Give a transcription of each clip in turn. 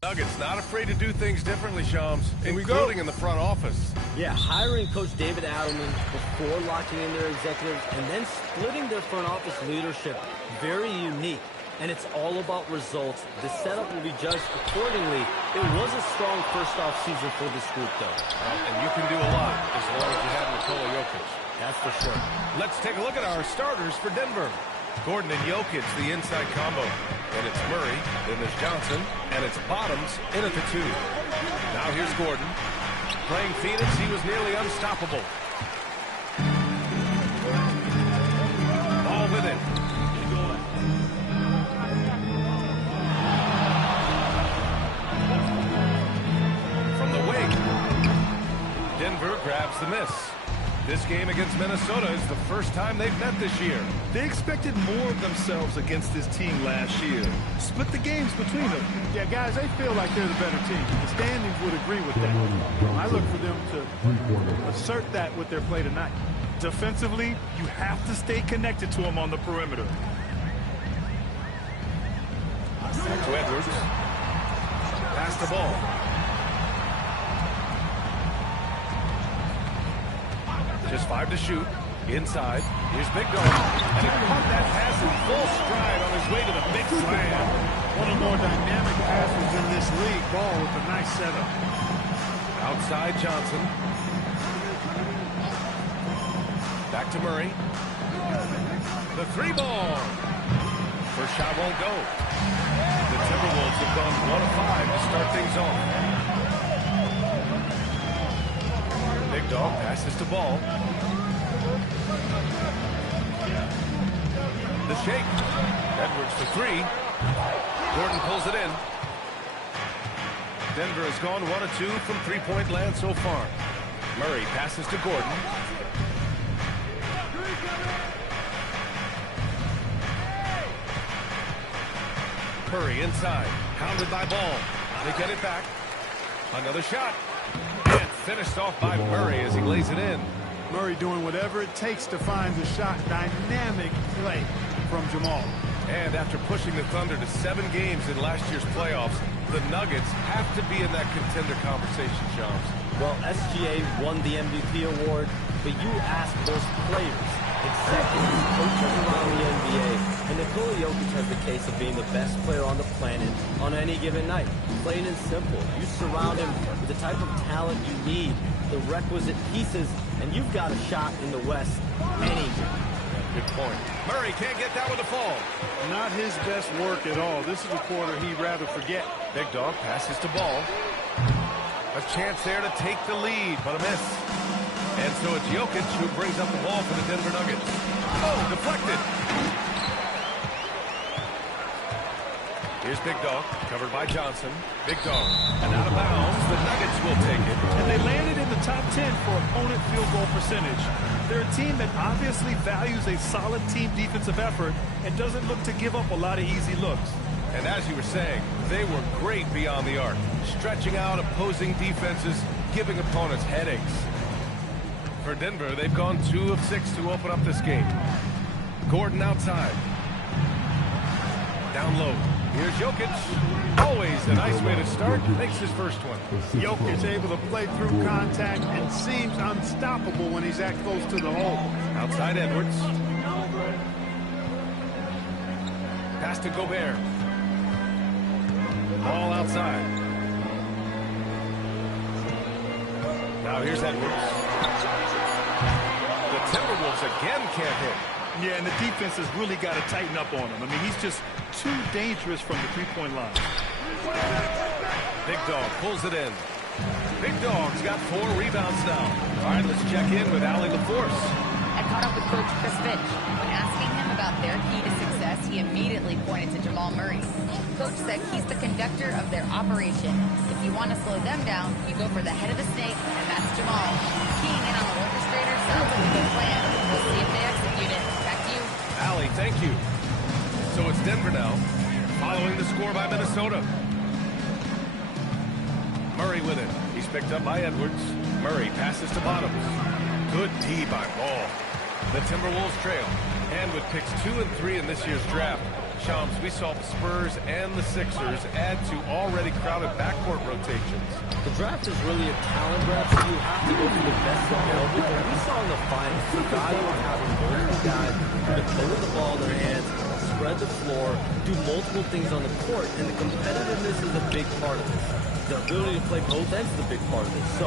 Nuggets not afraid to do things differently, Shams, including in the front office. Yeah, hiring Coach David Adelman before locking in their executives and then splitting their front office leadership. Very unique. And it's all about results. The setup will be judged accordingly. It was a strong first-off season for this group, though. And you can do a lot as long as you have Nikola Jokic. That's for sure. Let's take a look at our starters for Denver. Gordon and Jokic, the inside combo. Then it's Murray, then there's Johnson, and it's Bottoms in at the 2. Now here's Gordon. Playing Phoenix, he was nearly unstoppable. Ball with it. From the wing. Denver grabs the miss. This game against Minnesota is the first time they've met this year. They expected more of themselves against this team last year. Split the games between them. Yeah, guys, they feel like they're the better team. The standings would agree with that. I look for them to assert that with their play tonight. Defensively, you have to stay connected to them on the perimeter. Back to Edwards. Pass the ball. Just 5 to shoot. Inside. Here's Big Dog. And he caught that pass in full stride on his way to the big slam. One of the more dynamic passers in this league. Ball with a nice setup. Outside Johnson. Back to Murray. The 3-ball. First shot won't go. The Timberwolves have gone 1 of 5 to start things off. Big Dog passes to Ball. The shake. Edwards for 3. Gordon pulls it in. Denver has gone 1 of 2 from three-point land so far. Murray passes to Gordon. Curry inside. Hounded by Ball. They get it back. Another shot. And finished off by Murray as he lays it in. Murray doing whatever it takes to find the shot. Dynamic play from Jamal. And after pushing the Thunder to 7 games in last year's playoffs, the Nuggets have to be in that contender conversation, Shams. Well, SGA won the MVP award, but you ask those players, executives, coaches around the NBA, and Nikola Jokic has the case of being the best player on the planet on any given night. Plain and simple. You surround him with the type of talent you need, the requisite pieces, and you've got a shot in the West anywhere. Good point. Murray can't get that with a fall. Not his best work at all. This is a quarter he'd rather forget. Big Dog passes to Ball. A chance there to take the lead, but a miss. And so it's Jokic who brings up the ball for the Denver Nuggets. Oh, deflected. Here's Big Dog, covered by Johnson. Big Dog, and out of bounds, the Nuggets will take it. And they landed in the top 10 for opponent field goal percentage. They're a team that obviously values a solid team defensive effort and doesn't look to give up a lot of easy looks. And as you were saying, they were great beyond the arc, stretching out opposing defenses, giving opponents headaches. For Denver, they've gone 2 of 6 to open up this game. Gordon outside. Down low. Here's Jokic. Always a nice way to start. Makes his first one. Jokic able to play through contact and seems unstoppable when he's that close to the hole. Outside Edwards. Pass to Gobert. Ball outside. Now here's Edwards. The Timberwolves again can't hit. Yeah, and the defense has really got to tighten up on him. I mean, he's just too dangerous from the three-point line. Big Dog pulls it in. Big Dog's got 4 rebounds now. All right, let's check in with Allie LaForce. I caught up with Coach Chris Finch. When asking him about their key to success, he immediately pointed to Jamal Murray. Coach said he's the conductor of their operation. If you want to slow them down, you go for the head of the snake, and that's Jamal. Keying in on the orchestrator sounds like a good plan. We'll see if they execute it. Back to you. Allie, thank you. So it's Denver now, following the score by Minnesota. Murray with it. He's picked up by Edwards. Murray passes to Bottoms. Good D by Ball. The Timberwolves trail. And with picks 2 and 3 in this year's draft, Shams, we saw the Spurs and the Sixers add to already crowded backcourt rotations. The draft is really a talent draft, so you have to go for the best available. But we saw in the finals the value of having multiple guys who can play with the ball in their hands, spread the floor, do multiple things on the court, and the competitiveness is a big part of this. The ability to play both ends is a big part of this. So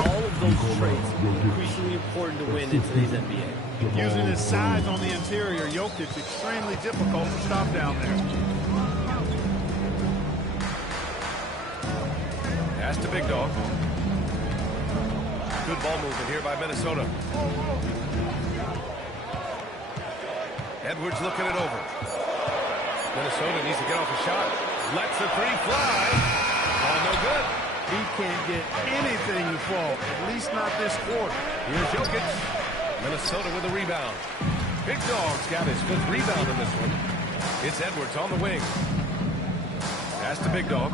all of those traits are increasingly important to win in today's NBA. Using his size on the interior, Jokic extremely difficult to stop down there. Pass to Big Dog. Good ball movement here by Minnesota. Edwards looking it over. Minnesota needs to get off a shot. Lets the three fly. Oh, no good. He can't get anything to fall, at least not this quarter. Here's Jokic. Minnesota with a rebound. Big Dog's got his 5th rebound in this one. It's Edwards on the wing. Pass to Big Dog.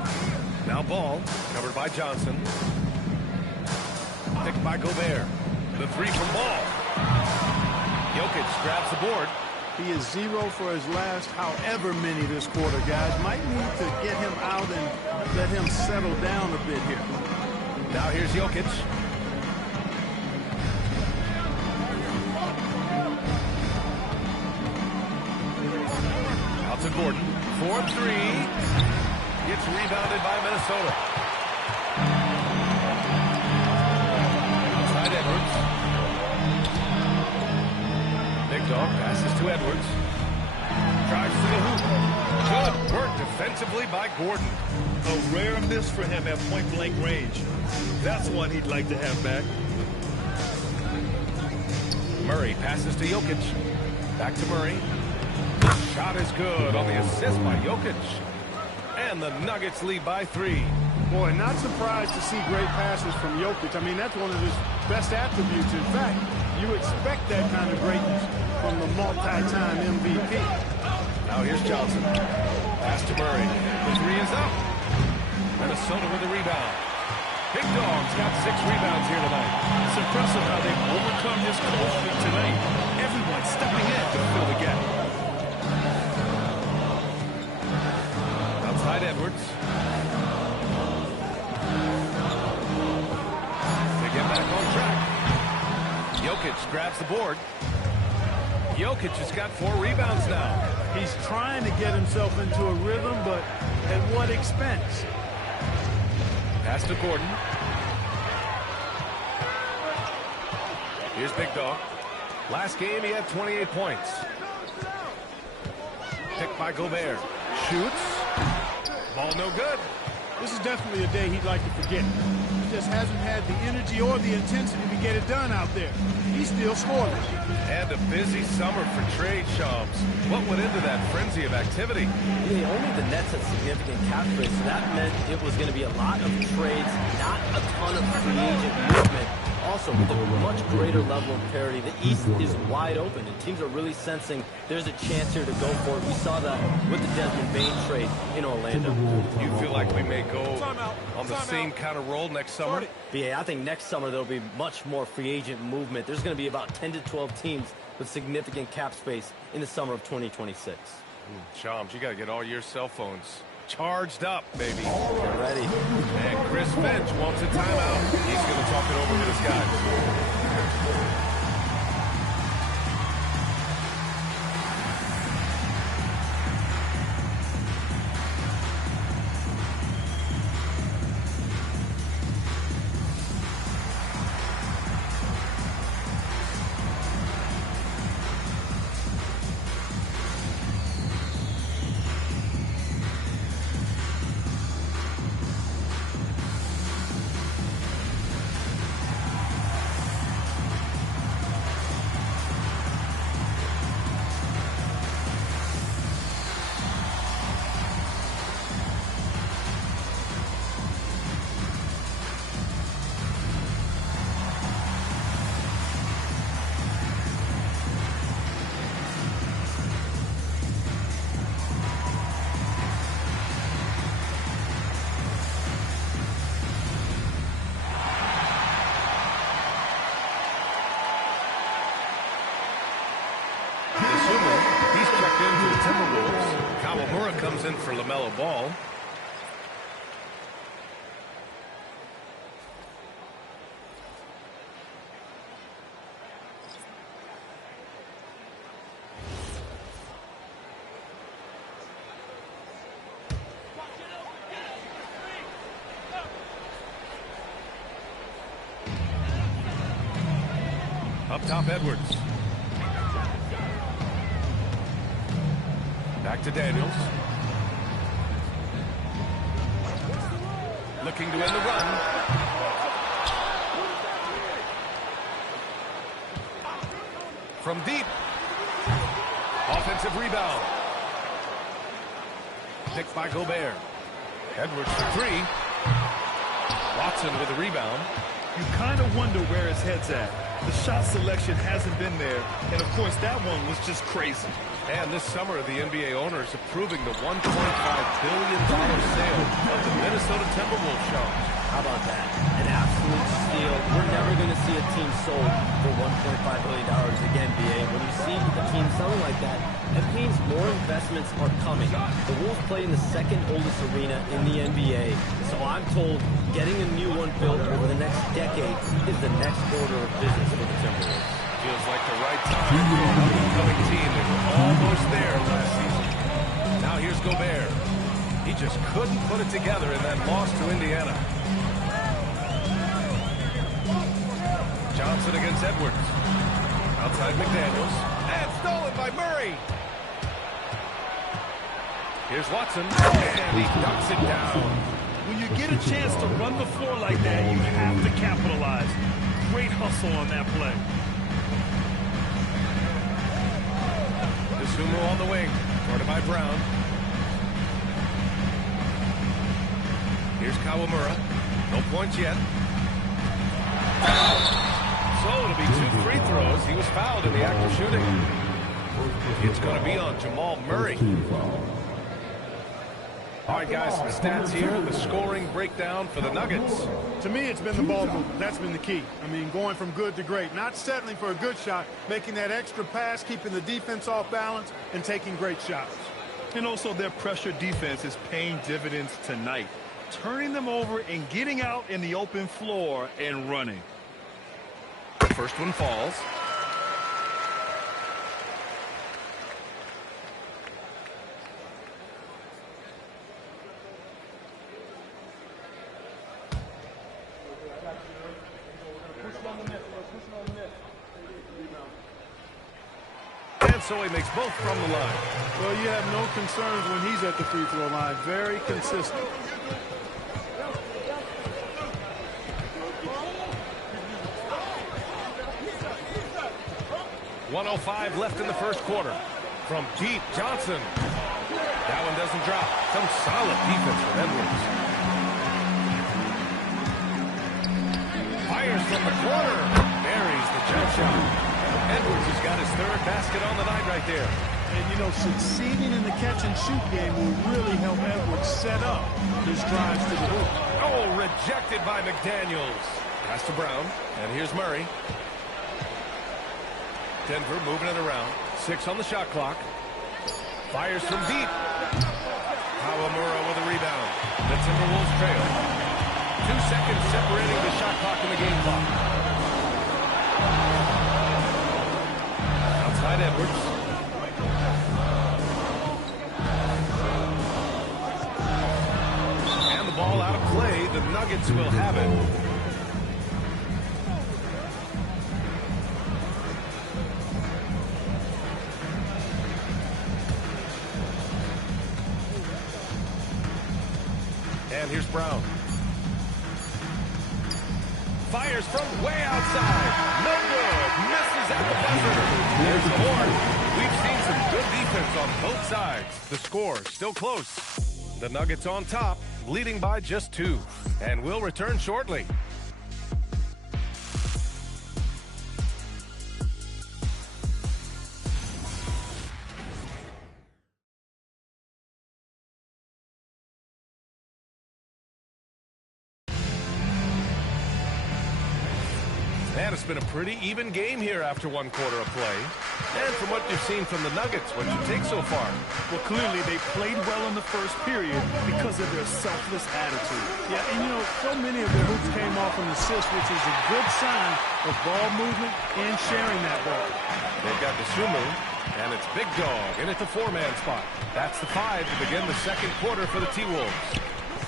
Now Ball, covered by Johnson. Picked by Gobert. The 3 from Ball. Jokic grabs the board. He is 0 for his last however many this quarter, guys. Might need to get him out and let him settle down a bit here. Now here's Jokic. Out to Gordon. 4-3. Gets rebounded by Minnesota. Outside Edwards. Big Dog passes to Edwards. Drives to the hoop. Good work defensively by Gordon. A rare miss for him at point-blank range. That's one he'd like to have back. Murray passes to Jokic. Back to Murray. The shot is good on the assist by Jokic. And the Nuggets lead by 3. Boy, not surprised to see great passes from Jokic. I mean, that's one of his best attributes. In fact, you expect that kind of greatness from the multi-time MVP. Now here's Johnson. Pass to Murray. The 3 is up. Minnesota with the rebound. Big Dog's got 6 rebounds here tonight. It's impressive how they've overcome his cold streak tonight. Everyone stepping in to fill the gap. Outside Edwards. They get back on track. Jokic grabs the board. Jokic has got 4 rebounds now. He's trying to get himself into a rhythm, but at what expense? Pass to Gordon. Here's Big Dog. Last game, he had 28 points. Picked by Gobert. Shoots. Ball no good. This is definitely a day he'd like to forget. He just hasn't had the energy or the intensity to get it done out there. He's still scoring. And a busy summer for trade, Shams. What went into that frenzy of activity? Yeah, only the Nets had significant cap space, so that meant it was going to be a lot of trades, not a ton of free agent movement. Also, with a much greater level of parity, the East is wide open, and teams are really sensing there's a chance here to go for it. We saw that with the Desmond Bane trade in Orlando. You feel like we may go on the same kind of roll next summer? But yeah, I think next summer there'll be much more free agent movement. There's going to be about 10 to 12 teams with significant cap space in the summer of 2026. Shams, you got to get all your cell phones charged up, baby. Get ready. And Chris Finch wants a timeout. He's going to talk it over with his guys. Kawamura comes in for LaMelo Ball. Up top, Edwards. Back to Daniels. Looking to end the run. From deep. Offensive rebound. Picked by Gobert. Edwards for three. Watson with a rebound. You kind of wonder where his head's at. The shot selection hasn't been there, and of course that one was just crazy. And this summer, the NBA owners approving the $1.5 billion sale of the Minnesota Timberwolves shows. How about that? An absolute steal. We're never going to see a team sold for $1.5 billion again, BA. When you see a team selling like that, it means more investments are coming. The Wolves play in the second oldest arena in the NBA. So I'm told getting a new one built over the next decade is the next order of business for the Timberwolves. Feels like the right time for an up-and-coming team. They were almost there last season. Now here's Gobert. He just couldn't put it together in that loss to Indiana. Johnson against Edwards. Outside McDaniels. And stolen by Murray. Here's Watson. And he ducks it down. When you get a chance to run the floor like that, you have to capitalize. Great hustle on that play. Sumo on the wing, guarded by Brown. Here's Kawamura. No points yet. So it'll be 2 free throws. He was fouled in the act of shooting. It's going to be on Jamal Murray. All right, guys, some stats here. The scoring breakdown for the Nuggets. To me, it's been the ball movement. That's been the key. I mean, going from good to great. Not settling for a good shot, making that extra pass, keeping the defense off balance, and taking great shots. And also their pressure defense is paying dividends tonight. Turning them over and getting out in the open floor and running. The first one falls. So he makes both from the line. Well, you have no concerns when he's at the free throw line. Very consistent. .105 left in the first quarter. From deep, Johnson. That one doesn't drop. Some solid defense from Edwards. Fires from the corner. Buries the jump shot. Edwards has got his third basket on the night right there. And, you know, succeeding in the catch-and-shoot game will really help Edwards set up his drives to the hoop. Oh, rejected by McDaniels. Pass to Brown, and here's Murray. Denver moving it around. 6 on the shot clock. Fires from deep. Kawamura with a rebound. The Timberwolves trail. 2 seconds separating the shot clock and the game clock. Outside Edwards. And the ball out of play. The Nuggets will have it. And here's Brown. Fires from way outside. No good. Misses at the buzzer. There's the horn. We've seen some good defense on both sides. The score still close. The Nuggets on top, leading by just 2. And we'll return shortly. And it's been a pretty even game here after one quarter of play. And from what you've seen from the Nuggets, what'd you take so far? Well, clearly they played well in the first period because of their selfless attitude. Yeah, and you know, so many of their hoops came off an assist, which is a good sign of ball movement and sharing that ball. They've got Dosunmu, and it's Big Dog in at the 4-man spot. That's the 5 to begin the second quarter for the T-Wolves.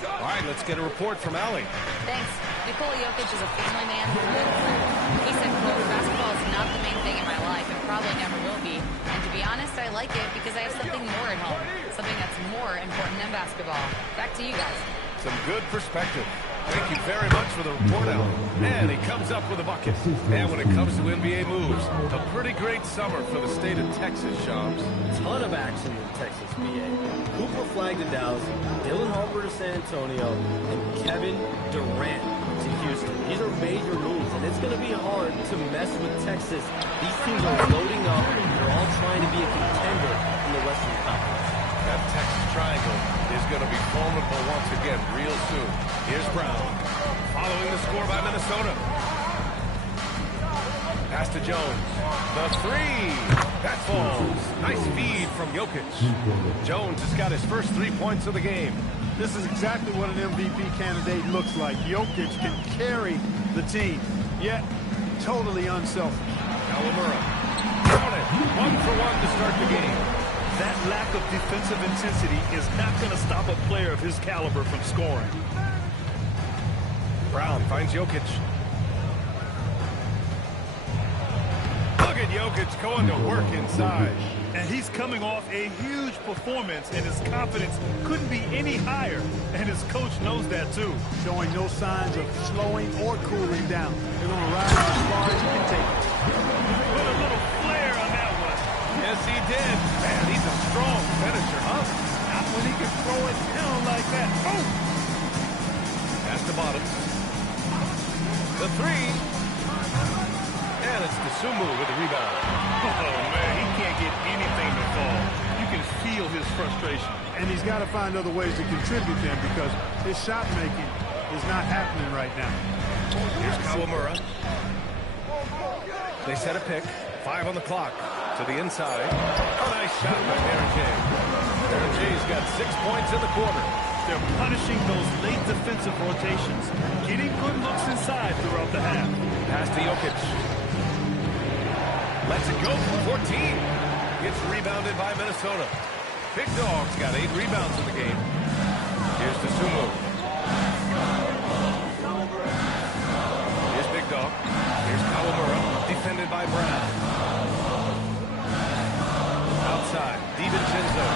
All right, let's get a report from Allie. Thanks. Nikola Jokic is a family man through and through. He said, quote, basketball is not the main thing in my life and probably never will be. And to be honest, I like it because I have something more at home. Something that's more important than basketball. Back to you guys. Some good perspective. Thank you very much for the report, Allie. And he comes up with a bucket. And when it comes to NBA moves, a pretty great summer for the state of Texas, Shams. Ton of action in Texas, BA. Cooper Flag to Dallas, Dylan Harper to San Antonio, and Kevin Durant to Houston. These are major moves, and it's going to be hard to mess with Texas. These teams are loading up, and they're all trying to be a contender in the Western Conference. That Texas triangle is going to be formidable once again real soon. Here's Brown, following the score by Minnesota. Pass to Jones. The 3. That falls. Nice feed from Jokic. Jones has got his first 3 points of the game. This is exactly what an MVP candidate looks like. Jokic can carry the team, yet totally unselfish. Kawamura. Count it. 1 for 1 to start the game. That lack of defensive intensity is not going to stop a player of his caliber from scoring. Brown finds Jokic. Look at Jokic going to work inside. And he's coming off a huge performance, and his confidence couldn't be any higher. And his coach knows that, too. Showing no signs of slowing or cooling down. They're going to ride as far as you can take it. Put a little flair on that one. Yes, he did. Man, he's a strong finisher, huh? Not when he can throw it down like that. Oh! Pass to Bottoms. The 3. And it's Dosunmu with the rebound. Oh, man, he can't get anything to fall. You can feel his frustration. And he's got to find other ways to contribute then because his shot making is not happening right now. Here's Kawamura. They set a pick. 5 on the clock. To the inside. A nice shot by Baron J. Baron J's got 6 points in the quarter. They're punishing those late defensive rotations, getting good looks inside throughout the half. Pass to Jokic. Lets it go from 14. Gets rebounded by Minnesota. Big Dog's got 8 rebounds in the game. Here's Dosunmu. Here's Big Dog. Here's Kawamura. Defended by Brown. Outside. DiVincenzo.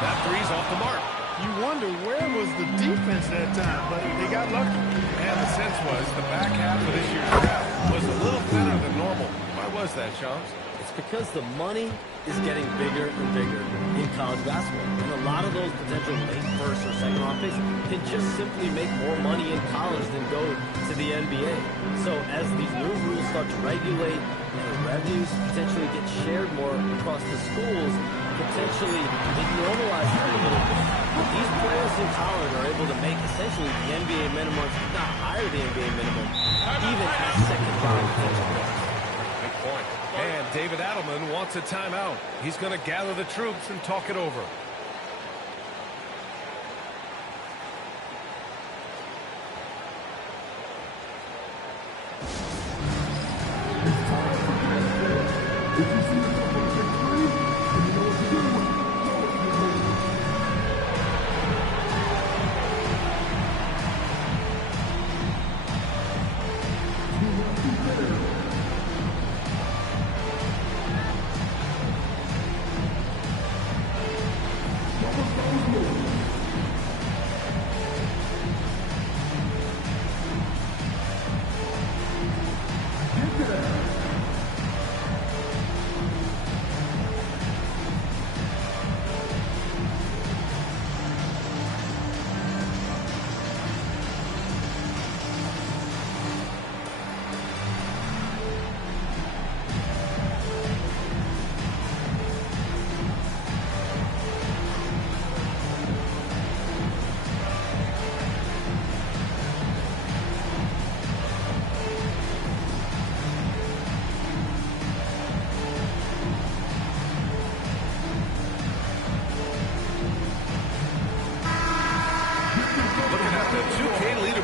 That 3's off the mark. You wonder where was the defense that time, but they got lucky. And the sense was the back half of this year's draft was a little thinner than normal. Why was that, Shams? It's because the money is getting bigger and bigger in college basketball. And a lot of those potential late first or second round picks can just simply make more money in college than go to the NBA. So as these new rules start to regulate and the revenues potentially get shared more across the schools, potentially it normalizes it a little bit. But these players in college are able to make essentially the NBA minimum, if not higher the NBA minimum, even as second round potential players. Good point. And David Adelman wants a timeout. He's going to gather the troops and talk it over.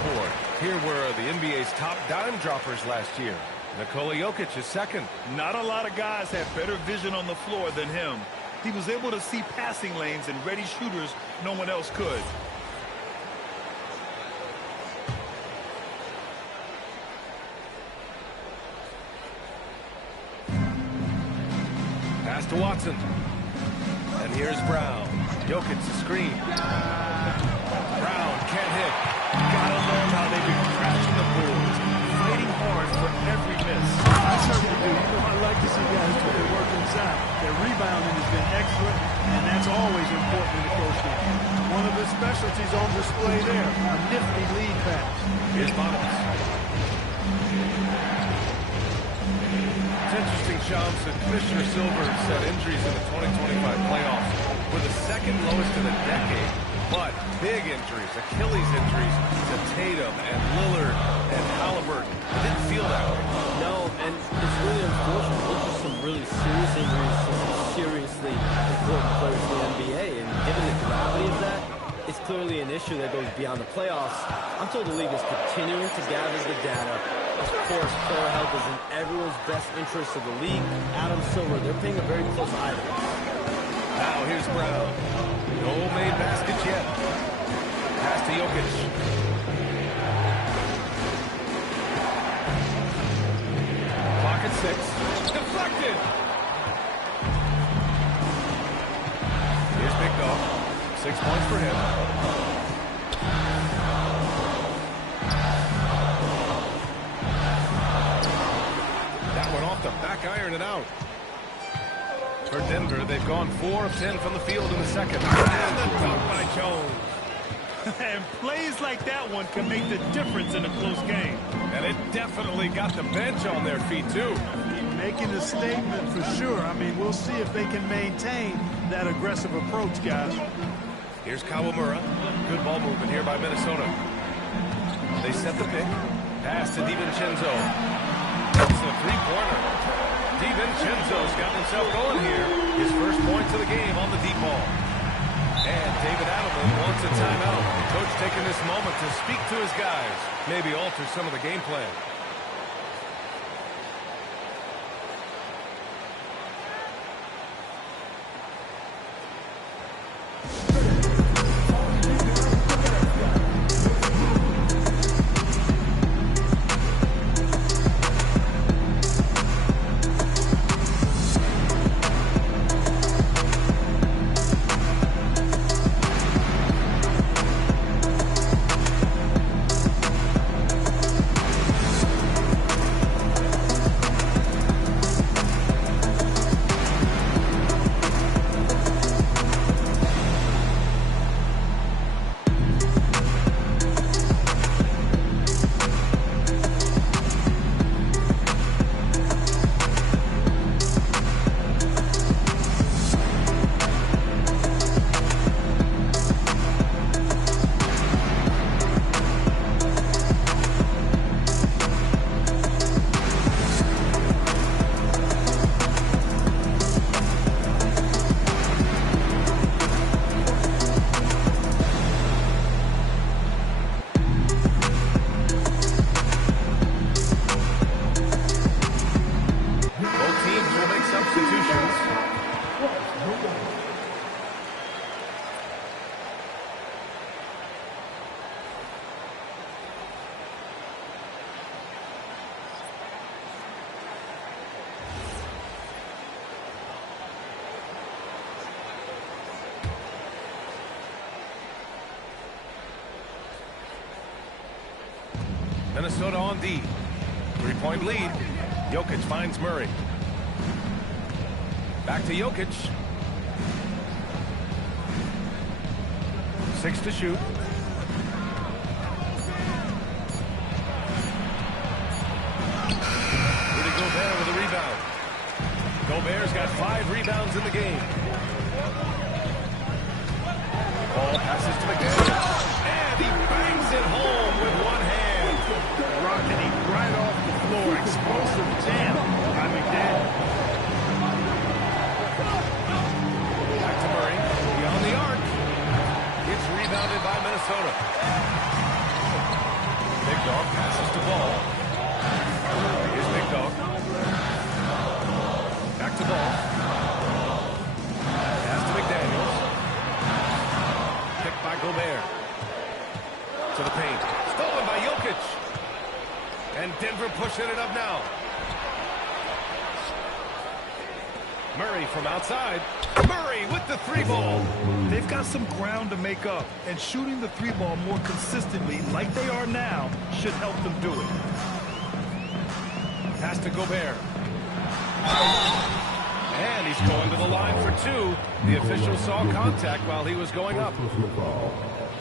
leaderboard. Here were the NBA's top dime droppers last year. Nikola Jokic is second. Not a lot of guys have better vision on the floor than him. He was able to see passing lanes and ready shooters no one else could. Pass to Watson. And here's Brown. Jokic the screen. Brown can't hit. Gotta learn how they've been crashing the boards, fighting hard for every miss. I certainly do. You know, I like to see guys do their work inside. Their rebounding has been excellent, and that's always important in the close game. One of the specialties on display there, a nifty lead pass. Here's Bottoms. It's interesting, Shams, that Commissioner Silver said injuries in the 2025 playoffs were the second lowest in a decade. But big injuries, Achilles injuries to Tatum and Lillard and Halliburton. It didn't feel that way. No, and it's really unfortunate. Those are some really serious injuries to some seriously important players in the NBA. And given the gravity of that, it's clearly an issue that goes beyond the playoffs. I'm told the league is continuing to gather the data. Of course, player health is in everyone's best interest of the league. Adam Silver, they're paying a very close eye to this. Now here's Brown. No made baskets yet. Pass to Jokic. Clock at 6. Deflected. Here's Big Dog. 6 points for him. That one off the back iron and out. For Denver, they've gone 4 of 10 from the field in the second. And the dunk by Jones. And plays like that one can make the difference in a close game. And it definitely got the bench on their feet, too. Making a statement for sure. I mean, we'll see if they can maintain that aggressive approach, guys. Here's Kawamura. Good ball movement here by Minnesota. They set the pick. Pass to DiVincenzo. That's the three-pointer. DiVincenzo's got himself going here. His first points of the game on the deep ball. And David Adelman wants a timeout. The coach taking this moment to speak to his guys. Maybe alter some of the game plan. Minnesota on D. 3-point lead. Jokic finds Murray. Back to Jokic. 6 to shoot. Rudy Gobert with a rebound. Gobert's got 5 rebounds in the game. Ball passes to McDaniels. And he bangs it home with one hand. Rocketing right off the floor. Explosive jam by McDaniels. Back to Murray. Beyond the arc. It's rebounded by Minnesota. Big Dog passes to Ball. Here's Big Dog. Back to Ball. Pass to McDaniels. Picked by Gobert. To the paint. Stolen by Jokic. And Denver pushing it up now. Murray from outside. Murray with the 3-ball. They've got some ground to make up, and shooting the 3-ball more consistently like they are now should help them do it. Pass to Gobert. And he's going to the line for 2. The official saw contact while he was going up.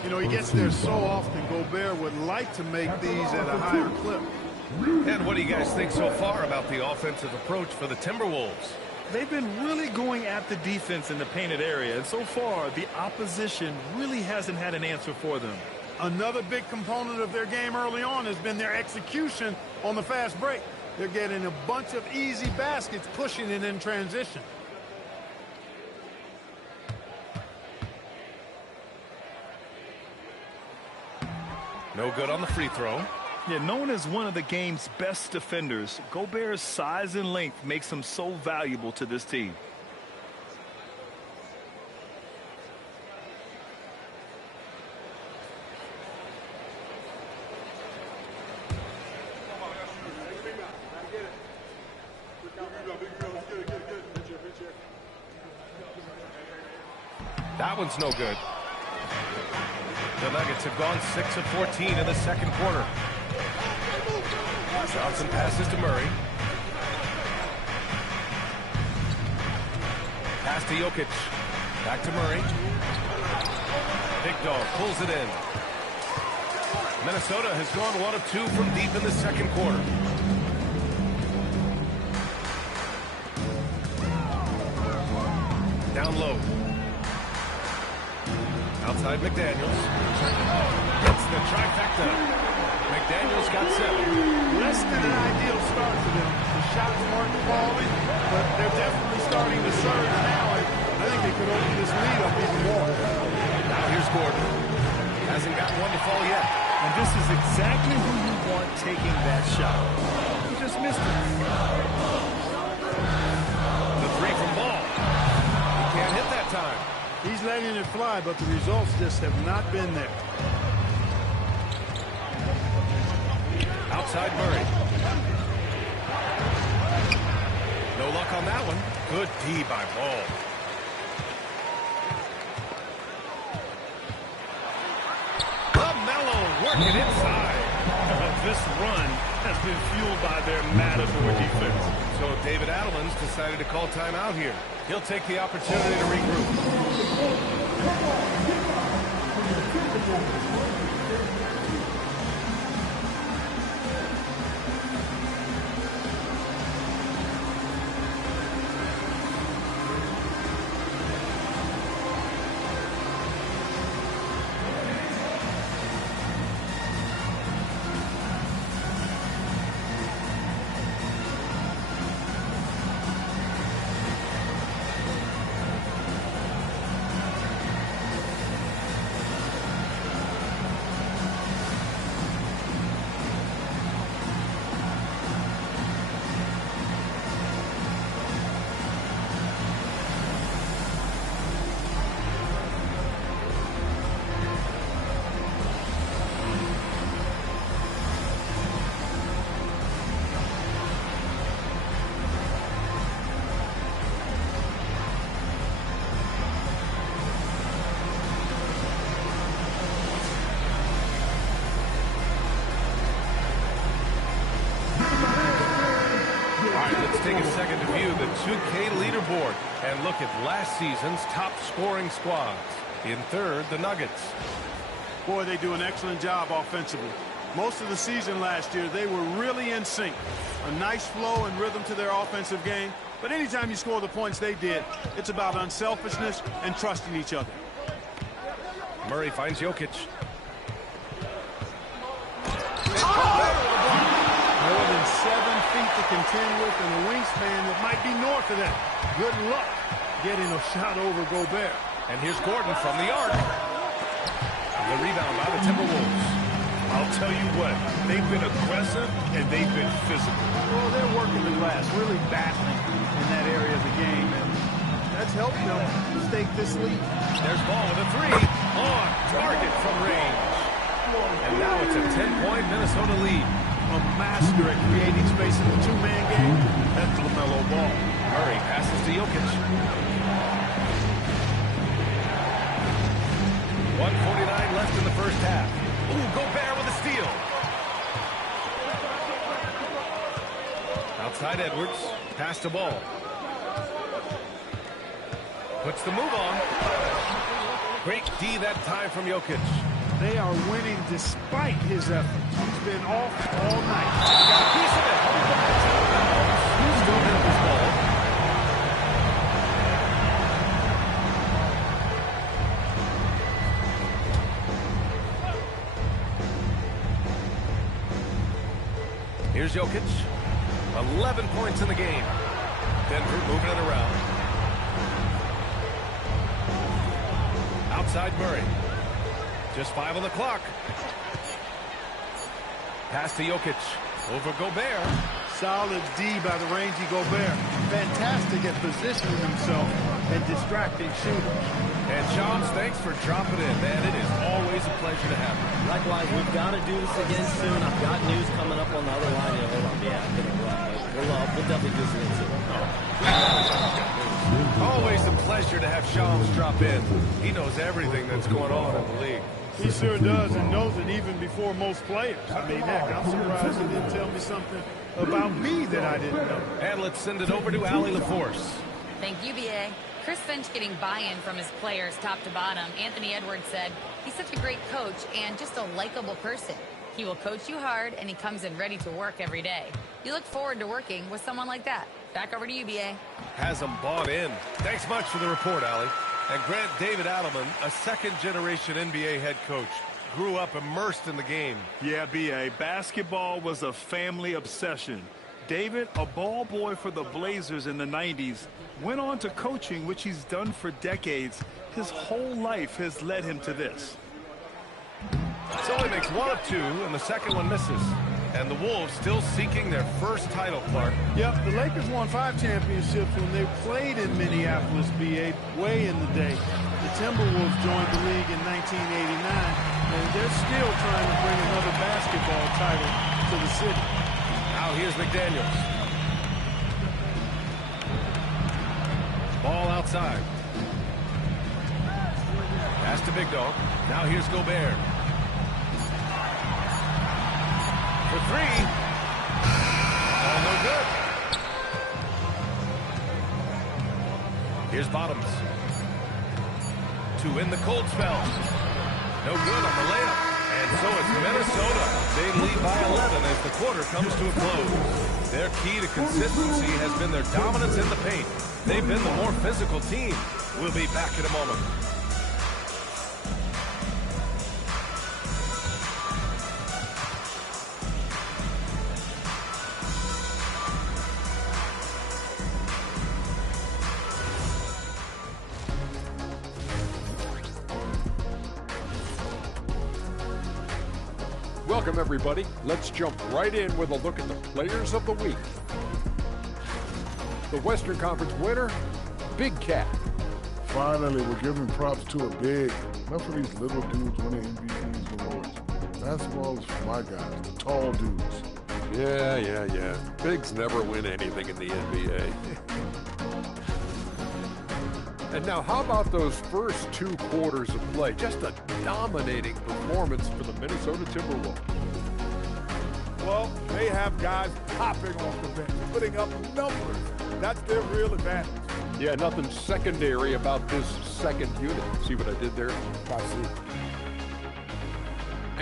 You know, he gets there so often. Gobert would like to make these at a higher clip. And what do you guys think so far about the offensive approach for the Timberwolves? They've been really going at the defense in the painted area, and so far, the opposition really hasn't had an answer for them. Another big component of their game early on has been their execution on the fast break. They're getting a bunch of easy baskets, pushing it in transition. No good on the free throw. Yeah, known as one of the game's best defenders, Gobert's size and length makes him so valuable to this team. That one's no good. The Nuggets have gone 6 of 14 in the second quarter. Johnson passes to Murray. Pass to Jokic. Back to Murray. Big Dog pulls it in. Minnesota has gone 1 of 2 from deep in the second quarter. Down low. Outside McDaniels. Hits the trifecta. McDaniels got 7. Less than an ideal start for them. The shots weren't falling, but they're definitely starting to surge now. And I think they could open this lead up even more. Now here's Gordon. Hasn't got one to fall yet. And this is exactly who you want taking that shot. He just missed it. The 3 from Ball. He can't hit that time. He's letting it fly, but the results just have not been there. Outside Murray. No luck on that one. Good D by Ball. LaMelo working inside. This run has been fueled by their Matador defense. So David Adelman's decided to call timeout here. He'll take the opportunity to regroup. Take a second to view the 2K leaderboard and look at last season's top scoring squads. In third, the Nuggets. Boy, they do an excellent job offensively. Most of the season last year, they were really in sync. A nice flow and rhythm to their offensive game. But anytime you score the points they did, it's about unselfishness and trusting each other. Murray finds Jokic. More than 7 feet to contend with and a wingspan that might be north of that. Good luck getting a shot over Gobert. And here's Gordon from the arc. The rebound by the Timberwolves. I'll I'll tell you what, they've been aggressive and they've been physical. Well, they're working the glass, really battling in that area of the game, and that's helped them stake this lead. There's ball with a three. On target from range. And now it's a 10-point Minnesota lead. A master at creating space in the two-man game. That's LaMelo Ball. Murray passes to Jokic. 1:49 left in the first half. Ooh, Gobert with a steal. Outside Edwards. Pass to Ball. Puts the move on. Great D that time from Jokic. They are winning despite his effort. He's been off all night. Got a piece of it. He's still has this ball. Here's Jokic. 11 points in the game. Denver moving it around. Outside Murray. Just 5 on the clock. Pass to Jokic. Over Gobert. Solid D by the rangy Gobert. Fantastic at positioning himself and distracting shooters. And Shams, thanks for dropping in, man. It is always a pleasure to have you. Likewise, we've got to do this again soon. I've got news coming up on the other line. Yeah, hold on. Yeah, I'm going to run. We'll definitely do this again soon. Always a pleasure to have Shams drop in. He knows everything that's going on in the league. He sure does, and knows it even before most players. I mean, heck, I'm surprised he didn't tell me something about me that I didn't know. And let's send it over to Allie LaForce. Thank you, B.A. Chris Finch getting buy-in from his players top to bottom. Anthony Edwards said, he's such a great coach and just a likable person. He will coach you hard, and he comes in ready to work every day. You look forward to working with someone like that. Back over to you, B.A. Has them bought in. Thanks much for the report, Allie. And Grant David Adelman, a second-generation NBA head coach, grew up immersed in the game. Yeah, B.A., basketball was a family obsession. David, a ball boy for the Blazers in the 90s, went on to coaching, which he's done for decades. His whole life has led him to this. So he makes 1 of 2, and the second one misses. And the Wolves still seeking their first title, Clark. Yep, the Lakers won 5 championships when they played in Minneapolis, B.A., way in the day. The Timberwolves joined the league in 1989, and they're still trying to bring another basketball title to the city. Now here's McDaniels. Ball outside. Pass to Big Dog. Now here's Gobert. For 3. Oh, no good. Here's Bottoms. To end the cold spell. No good on the layup. And so it's Minnesota. They lead by 11 as the quarter comes to a close. Their key to consistency has been their dominance in the paint. They've been the more physical team. We'll be back in a moment. Welcome, everybody. Let's jump right in with a look at the players of the week. The Western Conference winner, Big Cat. Finally, we're giving props to a big. Enough of these little dudes winning MVPs and awards. Basketball is for my guys, the tall dudes. Yeah. Bigs never win anything in the NBA. And now, how about those first 2 quarters of play? Just a dominating performance for the Minnesota Timberwolves. Well, they have guys popping off the bench, putting up numbers. That's their real advantage. Yeah, nothing secondary about this second unit. See what I did there? I see.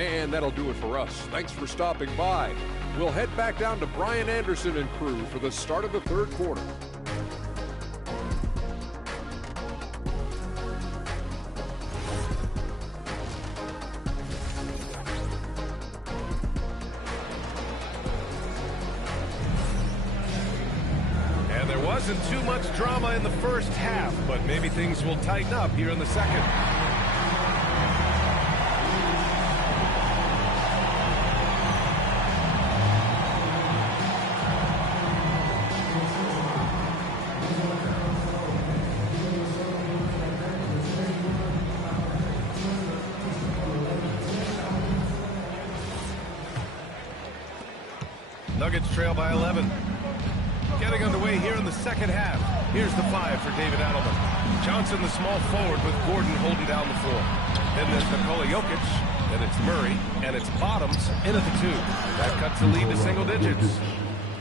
And that'll do it for us. Thanks for stopping by. We'll head back down to Brian Anderson and crew for the start of the 3rd quarter. Wasn't too much drama in the first half, but maybe things will tighten up here in the second. Nuggets trail by 11. Getting underway here in the second half. Here's the 5 for David Adelman. Johnson, the small forward, with Gordon holding down the floor. Then there's Nikola Jokic, then it's Murray, and it's Bottoms in at the 2. That cuts the lead to single digits.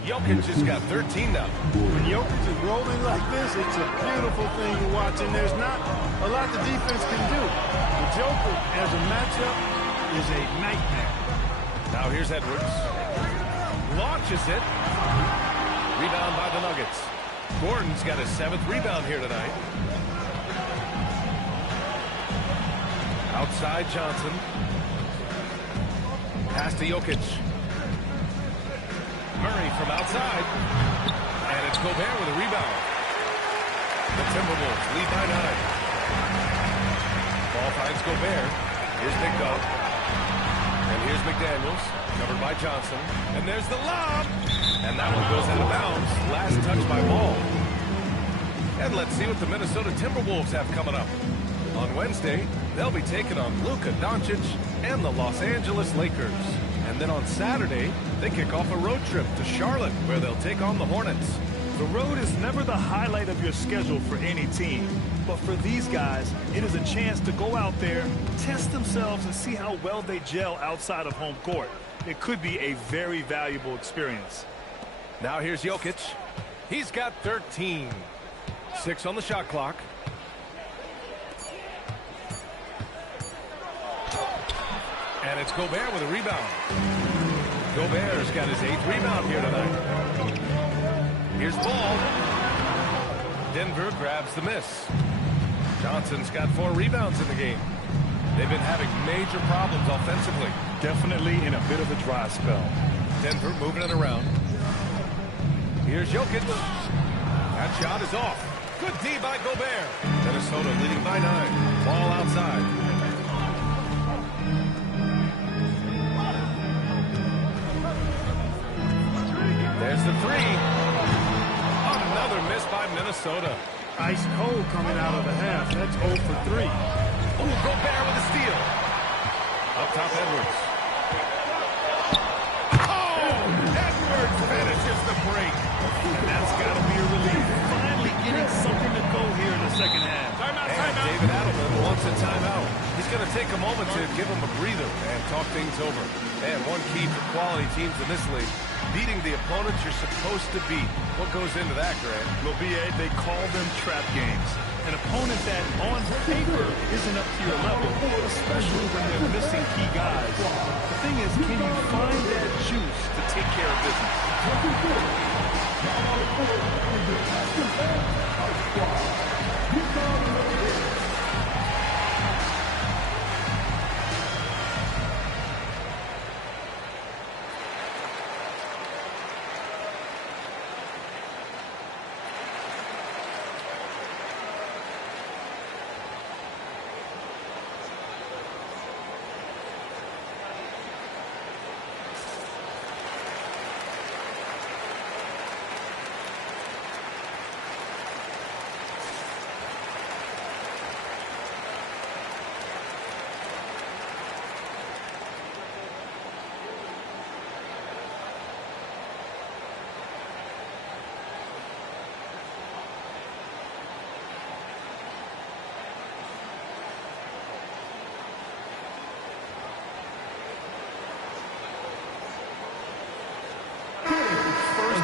Jokic has got 13 now. When Jokic is rolling like this, it's a beautiful thing to watch, and there's not a lot the defense can do. The Joker, as a matchup, is a nightmare. Now here's Edwards. Launches it. Rebound by the Nuggets. Gordon's got his 7th rebound here tonight. Outside Johnson. Pass to Jokic. Murray from outside. And it's Gobert with a rebound. The Timberwolves lead by 9. Ball finds Gobert. Here's Big Dog. And here's McDaniels, covered by Johnson. And there's the lob. And that one goes out of bounds. Last touch by Ball. And let's see what the Minnesota Timberwolves have coming up. On Wednesday, they'll be taking on Luka Doncic and the Los Angeles Lakers. And then on Saturday, they kick off a road trip to Charlotte, where they'll take on the Hornets. The road is never the highlight of your schedule for any team. But for these guys, it is a chance to go out there, test themselves, and see how well they gel outside of home court. It could be a very valuable experience. Now here's Jokic. He's got 13. 6 on the shot clock. And it's Gobert with a rebound. Gobert's got his 8th rebound here tonight. Here's Ball. Denver grabs the miss. Johnson's got 4 rebounds in the game. They've been having major problems offensively. Definitely in a bit of a dry spell. Denver moving it around. Here's Jokic. That shot is off. Good D by Gobert. Minnesota leading by 9. Ball outside. There's the 3. Another miss by Minnesota. Ice cold coming out of the half. That's 0 for 3. Oh, Gobert with a steal. Up top, Edwards. Oh, Edwards finishes the break. And that's got to be a relief. Finally getting something to go here in the second half. And David Adelman wants a timeout. He's going to take a moment to give him a breather and talk things over. And one key for quality teams in this league, beating the opponents you're supposed to beat. What goes into that, Grant? Well, B.A., they call them trap games. An opponent that, on paper, isn't up to your level, especially when they're missing key guys. The thing is, can you find that juice to take care of business?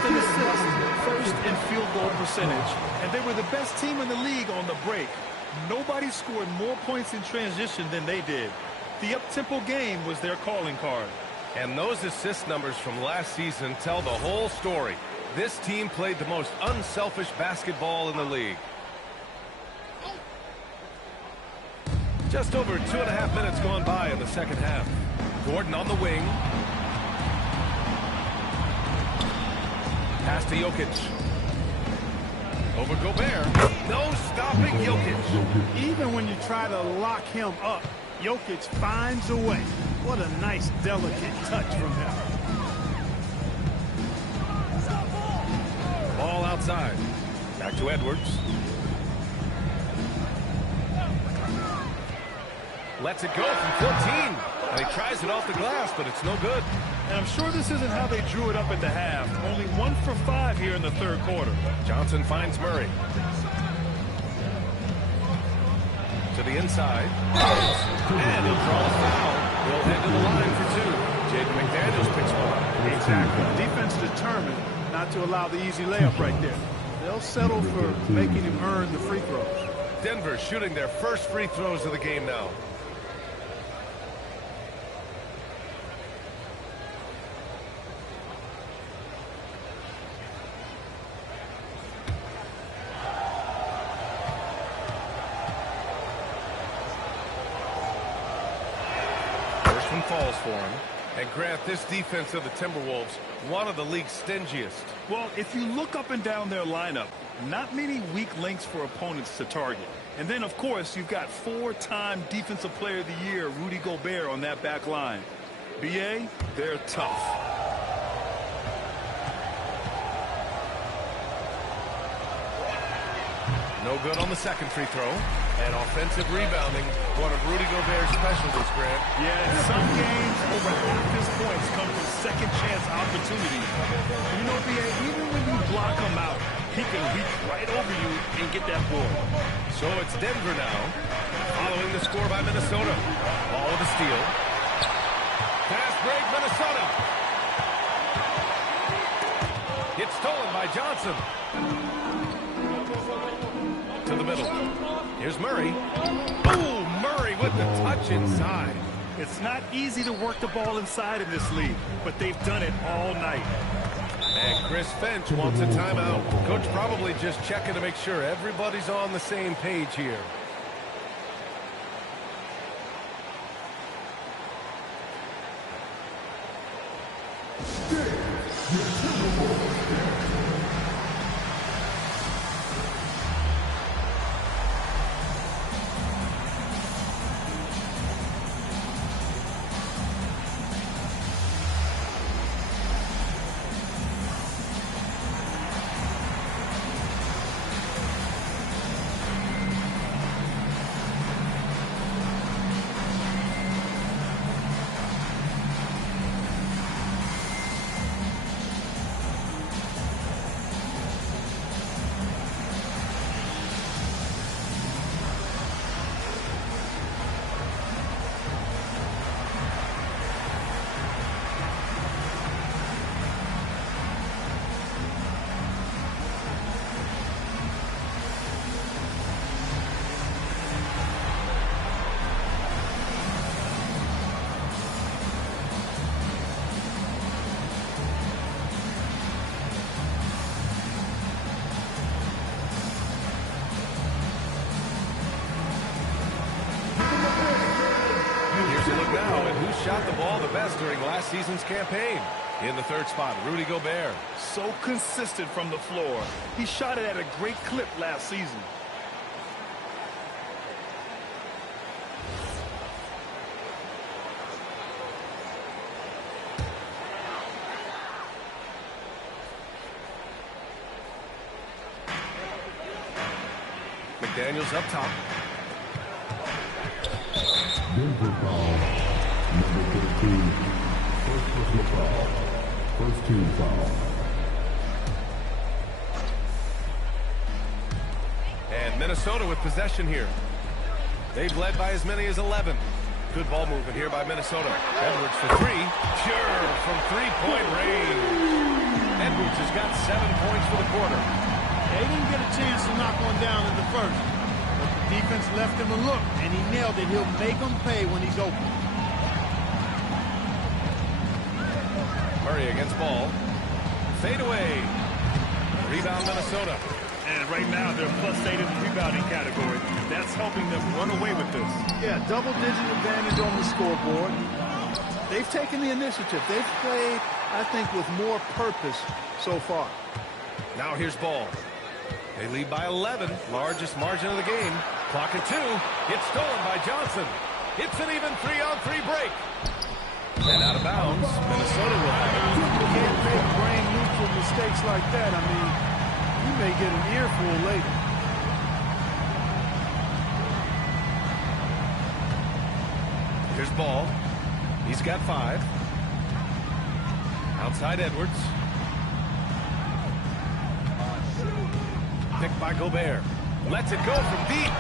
In assists, first in field goal percentage, and they were the best team in the league on the break. Nobody scored more points in transition than they did. The up-tempo game was their calling card. And those assist numbers from last season tell the whole story. This team played the most unselfish basketball in the league. Just over 2.5 minutes gone by in the second half. Gordon on the wing. Pass to Jokic. Over Gobert. No stopping Jokic. Even when you try to lock him up, Jokic finds a way. What a nice, delicate touch from him. Ball outside. Back to Edwards. Lets it go from 14. And he tries it off the glass, but it's no good. And I'm sure this isn't how they drew it up at the half. Only 1 for 5 here in the third quarter. Johnson finds Murray. To the inside. And he'll draw a foul. He'll head to the line for 2. Jaden McDaniels picks one up. Exactly. Defense determined not to allow the easy layup right there. They'll settle for making him earn the free throws. Denver shooting their first free throws of the game now. First one falls for him. And Grant, this defense of the Timberwolves, one of the league's stingiest. Well, if you look up and down their lineup, not many weak links for opponents to target. And then, of course, you've got 4-time Defensive Player of the Year, Rudy Gobert, on that back line. BA, they're tough. No good on the second free throw. And offensive rebounding, one of Rudy Gobert's specialties, Grant. Yeah, in some games, over half his points come from second-chance opportunities. You know, BA, even when you block him out, he can reach right over you and get that board. So it's Denver now, following the score by Minnesota. Ball with a steal. Fast break, Minnesota. It's stolen by Johnson. To the middle. Here's Murray. Ooh, Murray with the touch inside. It's not easy to work the ball inside in this league, but they've done it all night. And Chris Finch wants a timeout. Coach probably just checking to make sure everybody's on the same page here. Shot the ball the best during last season's campaign. In the third spot, Rudy Gobert. So consistent from the floor. He shot it at a great clip last season. McDaniels up top. Denver foul. Number 13. First personal foul. First team foul. And Minnesota with possession here. They've led by as many as 11. Good ball movement here by Minnesota. Edwards for three. Pure from three-point range. Edwards has got 7 points for the quarter. They didn't get a chance to knock one down in the first. But the defense left him a look, and he nailed it. He'll make them pay when he's open. Murray against ball. Fade away. Rebound Minnesota. And right now they're +8 in the rebounding category. That's helping them run away with this. Yeah, double-digit advantage on the scoreboard. They've taken the initiative. They've played, I think, with more purpose so far. Now here's ball. They lead by 11, largest margin of the game. Clock at 2. It's stolen by Johnson. It's an even 3-on-3 break. And out of bounds, Minnesota will have it. You can't make brain-neutral mistakes like that. I mean, you may get an earful later. Here's ball. He's got 5. Outside Edwards. Picked by Gobert. Lets it go from deep.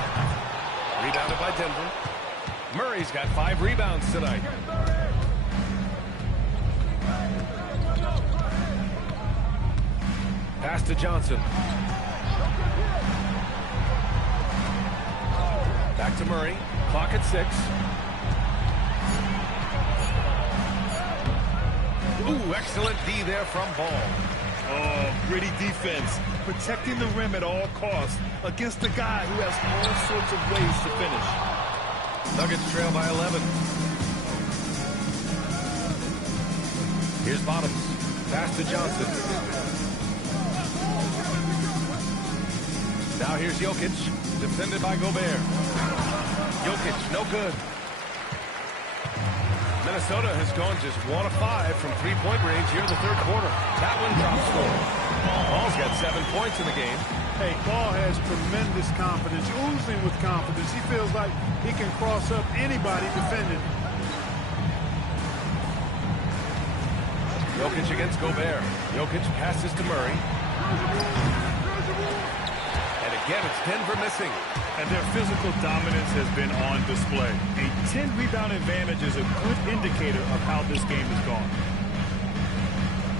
Rebounded by Denver. Murray's got 5 rebounds tonight. Pass to Johnson. Back to Murray. Clock at 6. Ooh, excellent D there from Ball. Oh, gritty defense. Protecting the rim at all costs against a guy who has all sorts of ways to finish. Nuggets trail by 11. Here's Bottoms. Pass to Johnson. Now here's Jokic. Defended by Gobert. Jokic, no good. Minnesota has gone just 1 of 5 from three-point range here in the third quarter. That one drops score. Ball's got 7 points in the game. Hey, Ball has tremendous confidence, oozing with confidence. He feels like he can cross up anybody defending. Jokic against Gobert. Jokic passes to Murray. And again, it's Denver missing. And their physical dominance has been on display. A 10-rebound advantage is a good indicator of how this game has gone.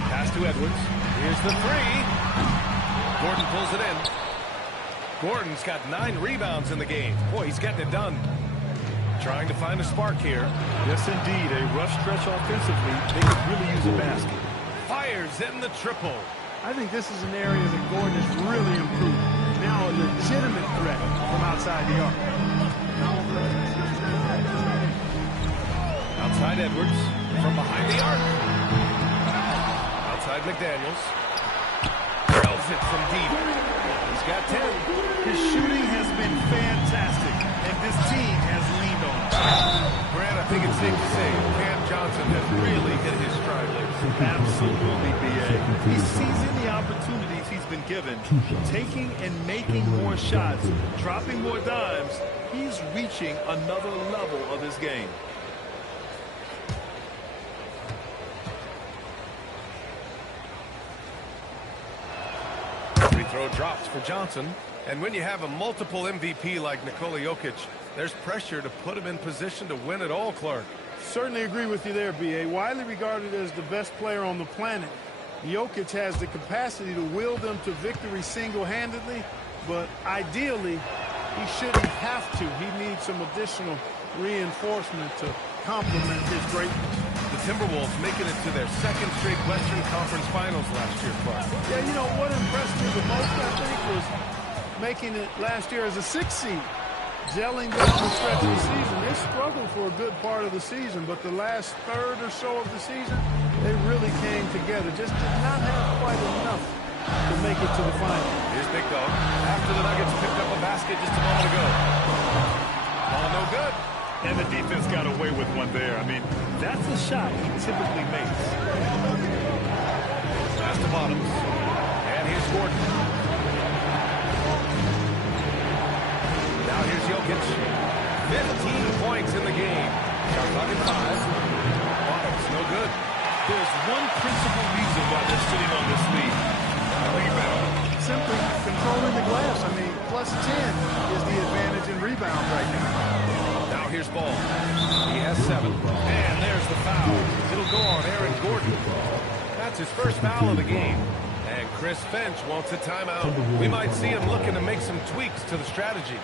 Pass to Edwards. Here's the 3. Gordon pulls it in. Gordon's got 9 rebounds in the game. Boy, he's getting it done. Trying to find a spark here. Yes, indeed. A rough stretch offensively. They could really use a basket. Fires in the triple. I think this is an area that Gordon has really improved. Now a legitimate threat from outside the arc. Outside Edwards. From behind the arc. Outside McDaniels. Drills it from deep. He's got 10. His shooting has been fantastic, and this team has leaned on him. Grant, I think it's safe to say Cam Johnson has really hit his stride lately. Absolutely, B.A. He's seizing the opportunities he's been given, taking and making more shots, dropping more dimes. He's reaching another level of his game. Free throw drops for Johnson. And when you have a multiple MVP like Nikola Jokic, there's pressure to put him in position to win it all, Clark. Certainly agree with you there, B.A. Widely regarded as the best player on the planet, Jokic has the capacity to will them to victory single-handedly, but ideally, he shouldn't have to. He needs some additional reinforcement to complement his greatness. The Timberwolves making it to their 2nd straight Western Conference Finals last year, Clark. Yeah, you know, what impressed me the most, I think, was making it last year as a 6th seed. Gelling down the stretch of the season. They struggled for a good part of the season, but the last third or so of the season, they really came together. Just did not have quite enough to make it to the final. Here's Big Dog. After the Nuggets picked up a basket just a moment ago. Ball no good. And the defense got away with one there. I mean, that's a shot he typically makes. Pass to Bottoms. And here's Gordon. Now here's Jokic. 15 points in the game. Shot clock at 5. Bottoms, no good. There's one principal reason why they're sitting on this lead. Rebound. Simply controlling the glass. I mean, +10 is the advantage in rebounds right now. Now here's Ball. He has 7. And there's the foul. It'll go on Aaron Gordon. That's his first foul of the game. And Chris Finch wants a timeout. We might see him looking to make some tweaks to the strategy.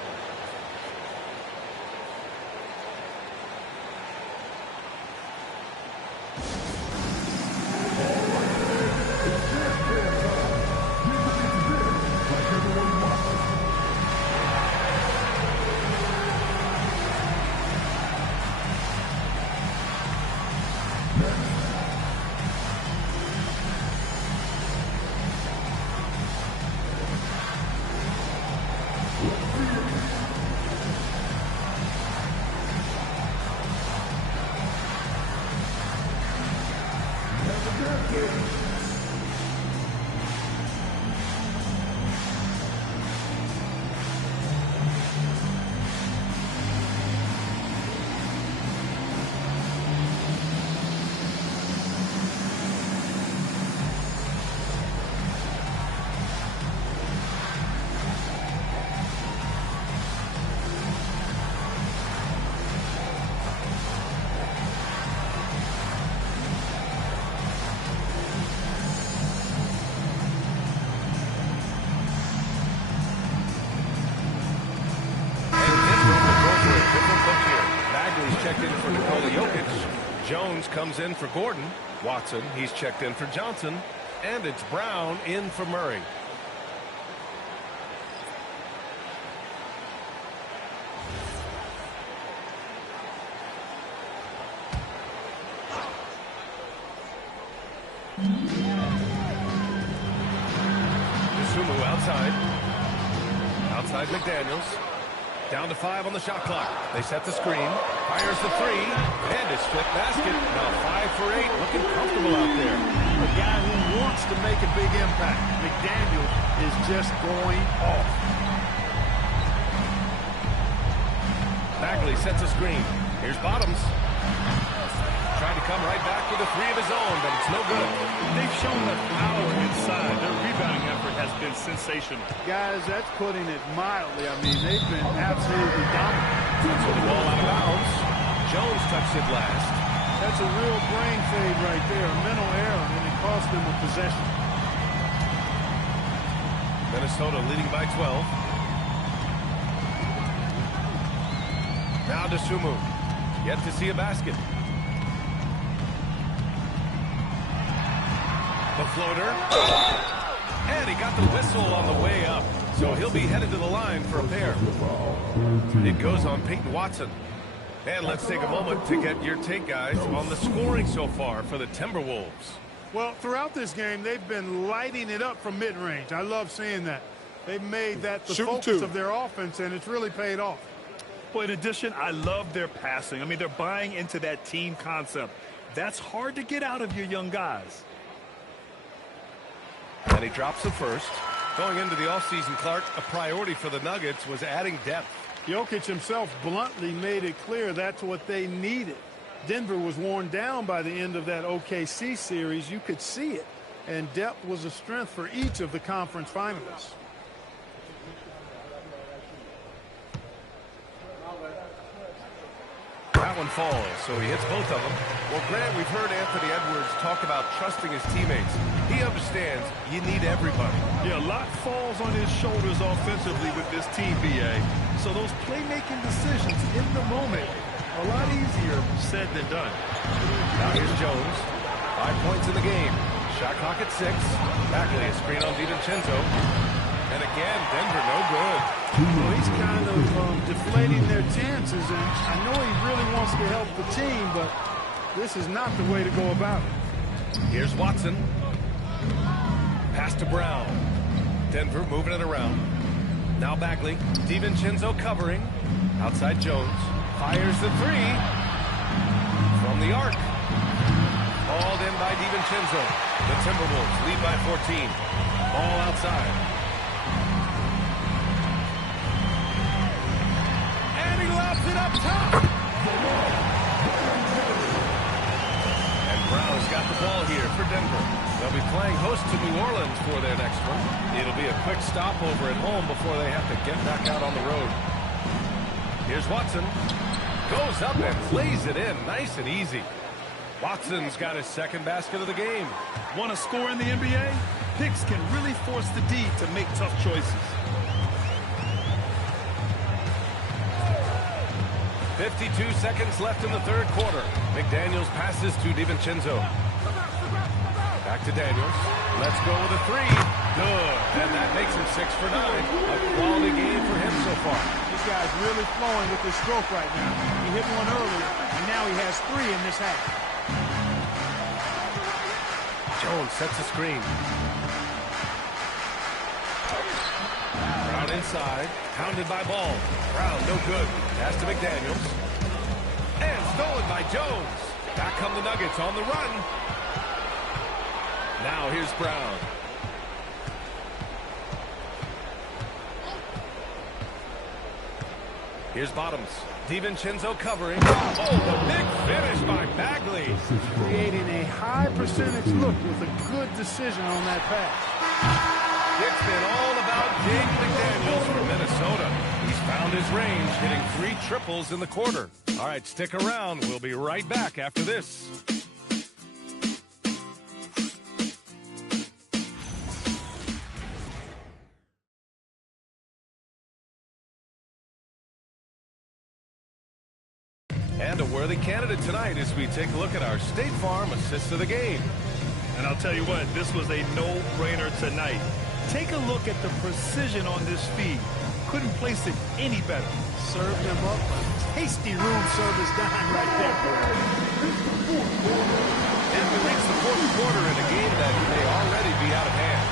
Jones comes in for Gordon. Watson, he's checked in for Johnson. And it's Brown in for Murray. Dosunmu outside. Outside McDaniels. Down to 5 on the shot clock. They set the screen. Fires the 3. And his fifth basket. Now 5 for 8. Looking comfortable out there. A guy who wants to make a big impact. McDaniels is just going off. Bagley sets a screen. Here's Bottoms. Trying to come right back with a 3 of his own, but it's no good. They've shown that power inside. Their rebounding effort has been sensational. Guys, that's putting it mildly. I mean, they've been absolutely dominant. So the ball out of bounds. Jones touched it last. That's a real brain fade right there, a mental error, and it cost them a possession. Minnesota leading by 12. Now Dosunmu. Yet to see a basket. The floater. And he got the whistle on the way up. So he'll be headed to the line for a pair. It goes on Peyton Watson. And let's take a moment to get your take, guys, on the scoring so far for the Timberwolves. Well, throughout this game, they've been lighting it up from mid-range. I love seeing that. They've made that the focus of their offense, and it's really paid off. Well, in addition, I love their passing. I mean, they're buying into that team concept. That's hard to get out of your young guys. And he drops the first. Going into the offseason, Clark, a priority for the Nuggets was adding depth. Jokic himself bluntly made it clear that's what they needed. Denver was worn down by the end of that OKC series. You could see it. And depth was a strength for each of the conference finalists. That one falls, so he hits both of them. Well, Grant, we've heard Anthony Edwards talk about trusting his teammates. He understands you need everybody. Yeah, a lot falls on his shoulders offensively with this team, BA. So those playmaking decisions in the moment are a lot easier said than done. Now here's Jones. 5 points in the game. Shot clock at 6. Bagley, a screen on DiVincenzo. And again, Denver no good. Well, he's kind of deflating their chances, and I know he really wants to help the team, but this is not the way to go about it. Here's Watson. Pass to Brown. Denver moving it around. Now Bagley. DiVincenzo covering. Outside Jones. Fires the 3. From the arc. Hauled in by DiVincenzo. The Timberwolves lead by 14. Ball outside. And he lobs it up top. And Brown's got the ball here for Denver. They'll be playing host to New Orleans for their next one. It'll be a quick stopover at home before they have to get back out on the road. Here's Watson. Goes up and plays it in. Nice and easy. Watson's got his second basket of the game. Want to score in the NBA? Picks can really force the D to make tough choices. 52 seconds left in the third quarter. McDaniels passes to DiVincenzo. Back to Daniels. Let's go with a 3. Good. And that makes him 6 for 9. A quality game for him so far. This guy's really flowing with his stroke right now. He hit one earlier, and now he has 3 in this half. Jones sets the screen. Brown inside. Pounded by Ball. Brown no good. Pass to McDaniels. And stolen by Jones. Back come the Nuggets on the run. Now here's Brown. Here's Bottoms. DiVincenzo covering. Oh, the big finish by Bagley. Creating a high percentage look with a good decision on that pass. It's been all about Jaden McDaniels from Minnesota. He's found his range, hitting 3 triples in the quarter. All right, stick around. We'll be right back after this. And a word worthy candidate tonight as we take a look at our State Farm assist of the game. And I'll tell you what, this was a no-brainer tonight. Take a look at the precision on this feed. Couldn't place it any better. Served him up a tasty room service dime right there. And we reach the fourth quarter in a game that may already be out of hand.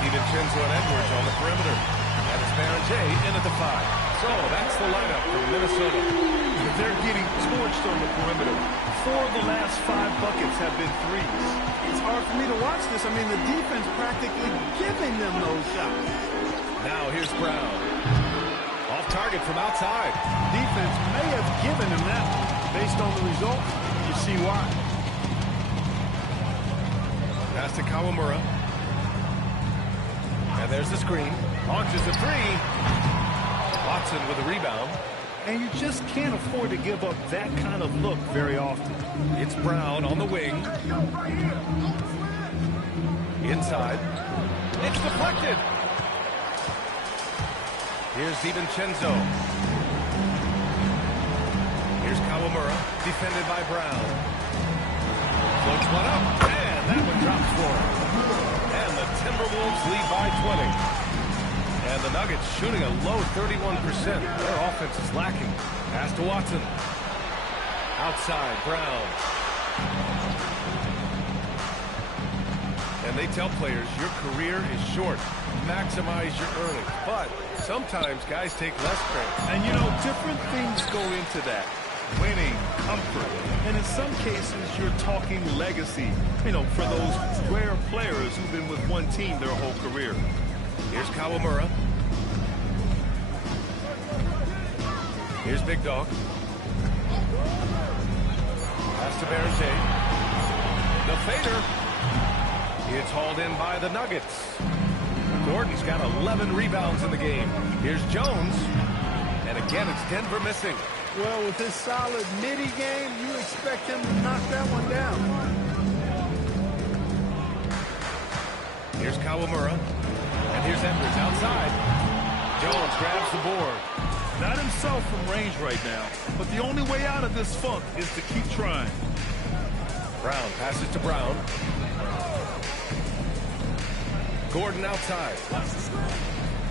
DiVincenzo and Edwards on the perimeter. And it's Barrenjay in at the 5. So that's the lineup for Minnesota. They're getting torched on the perimeter. 4 of the last 5 buckets have been threes. It's hard for me to watch this. I mean, the defense practically giving them those shots. Now here's Brown. Off target from outside. Defense may have given him that one. Based on the result, you see why. Pass to Kawamura. And there's the screen. Launches a 3. Watson with a rebound. And you just can't afford to give up that kind of look very often. It's Brown on the wing. Inside. It's deflected. Here's DiVincenzo. Here's Kawamura, defended by Brown. Floats one up, and that one drops for him. And the Timberwolves lead by 20. And the Nuggets shooting a low 31%. Their offense is lacking. Pass to Watson. Outside, Brown. And they tell players, your career is short. Maximize your earnings. But sometimes guys take less credit. And, you know, different things go into that. Winning, comfort, and in some cases, you're talking legacy. You know, for those rare players who've been with one team their whole career. Here's Kawamura. Here's Big Dog. Pass to Barrenjay. The fader. It's hauled in by the Nuggets. Gordon's got 11 rebounds in the game. Here's Jones. And again, it's Denver missing. Well, with his solid midi game, you expect him to knock that one down. Here's Kawamura. And here's Edwards outside. Jones grabs the board. Not himself from range right now, but the only way out of this funk is to keep trying. Brown passes to Brown. Gordon outside.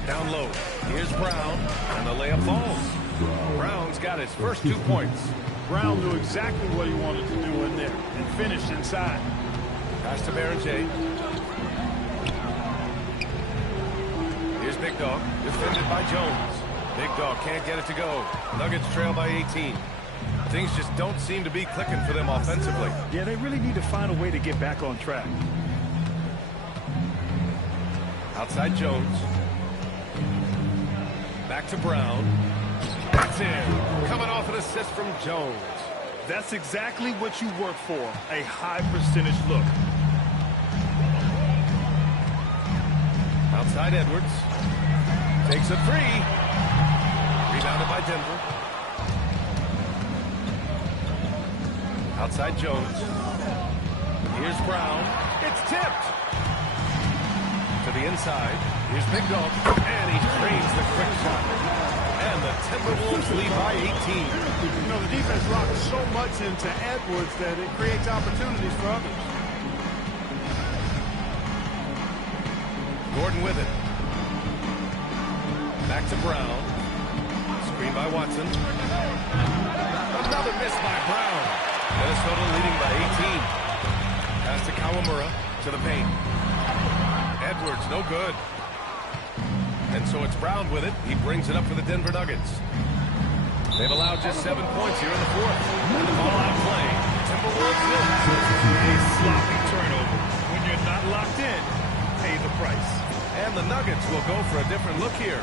Down low. Here's Brown, and the layup falls. Brown's got his first 2 points. Brown knew exactly what he wanted to do in there and finished inside. Pass to Barrenjay. Here's Big Dog, defended by Jones. Big Dog can't get it to go. Nuggets trail by 18. Things just don't seem to be clicking for them offensively. Yeah, they really need to find a way to get back on track. Outside Jones. Back to Brown. That's in. Coming off an assist from Jones. That's exactly what you work for, a high percentage look. Outside Edwards. Takes a 3. Rebounded by Denver. Outside Jones. Here's Brown. It's tipped. To the inside. Here's Big Dog. And he trains the quick shot. And the Timberwolves lead by 18. You know, the defense locks so much into Edwards that it creates opportunities for others. Gordon with it. Back to Brown. Screen by Watson. Another miss by Brown. Minnesota leading by 18. Pass to Kawamura to the paint. Edwards, no good. And so it's Brown with it. He brings it up for the Denver Nuggets. They've allowed just 7 points here in the fourth. And the ball out play. Timberwolves will have it. A sloppy turnover. When you're not locked in, pay the price. And the Nuggets will go for a different look here.